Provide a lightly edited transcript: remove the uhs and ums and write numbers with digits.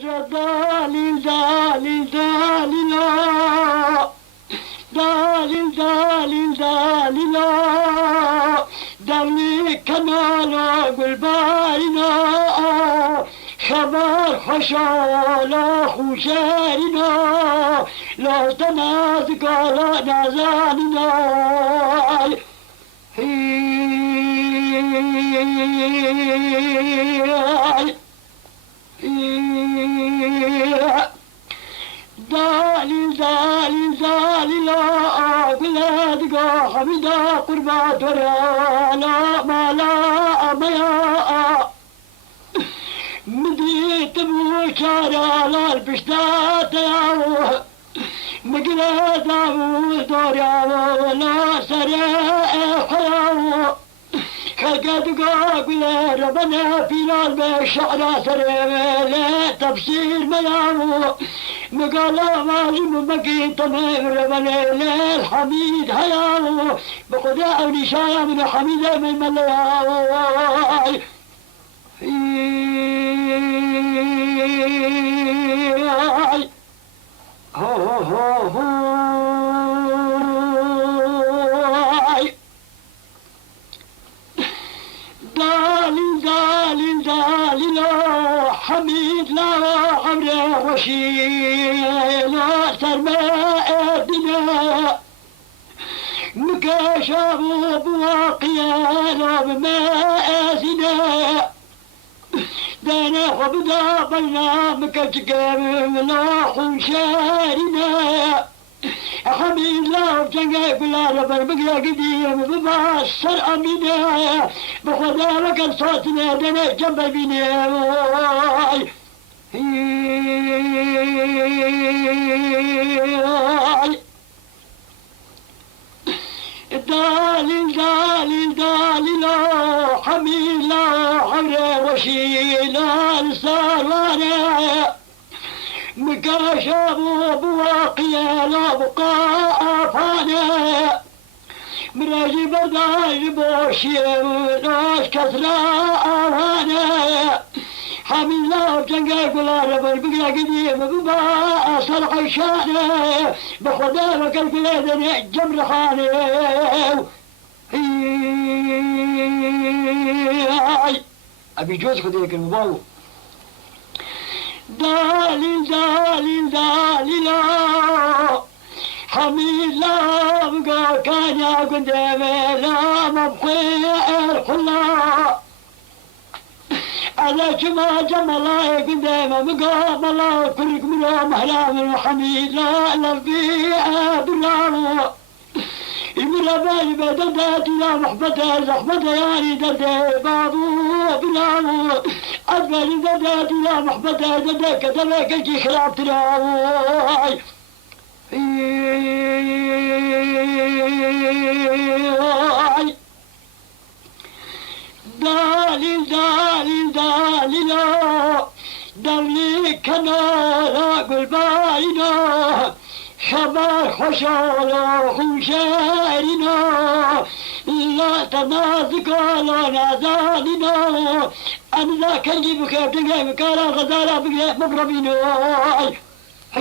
دالي دالي دالي لا دالي دالي دالي لا دالي كمالا قلباينا خبر خشالا خوشارنا لا تنازق على نزالنا دالي دالي دالي لا بلاد حميدة قربات ورانا ما لا أمياء مدري تبو شارع البشتات يا مقلاد أبو دوريا ولا سريع حياو خلقت قابل ربنا في الأرض الشعر سريع تفسير مياو مقالا مازم مكي تمام ربنا الحميد هياو بقداء ونشايا من حميدة من ملياو دالي دالي دالي لا حميد لا عمر رشيد لا سرماء الدنيا مكاشف بواقيا لا بماء زنا دانا وبدا بينا مكتقام لا خنشارنا حميد لا بجنقى بلا ربر بقيا قديم بباصر أمينا بخدا لك صوتنا دانا جنب بينا دالي دالي دالي لا حميد لا عمر رشيد لا لسارانا مكاشف بواقيا لا بقاء فانا مراجي بداي بوشي ناس كسرى اوانا حميد لا بجنقى قلا ربر بقلا قديم بباء صرح الشانا بخدا لك القلادن جمر خاني أبي جوز خديك المباو دالي دالي دالي لا حميد لا بقى كان يا قدام لا مبقي الخلا على كما جملا قدام بقى ملا كلك من محرام حميد لا لبي بلا إمرا بالي بدداتي لا محبتها زحمتها يعني دردي بابو بلاو أدبالي دداتي لا محبتها ددك دلك الجي خلاف تراوي دالي دالي دالي لا دالي كنالا قلباينا خبر خشالا خوشارنا لا تنازق على نزالنا أنا ذاك اللي بكيتك بكارا غزالة بكيت مبرمينا هاي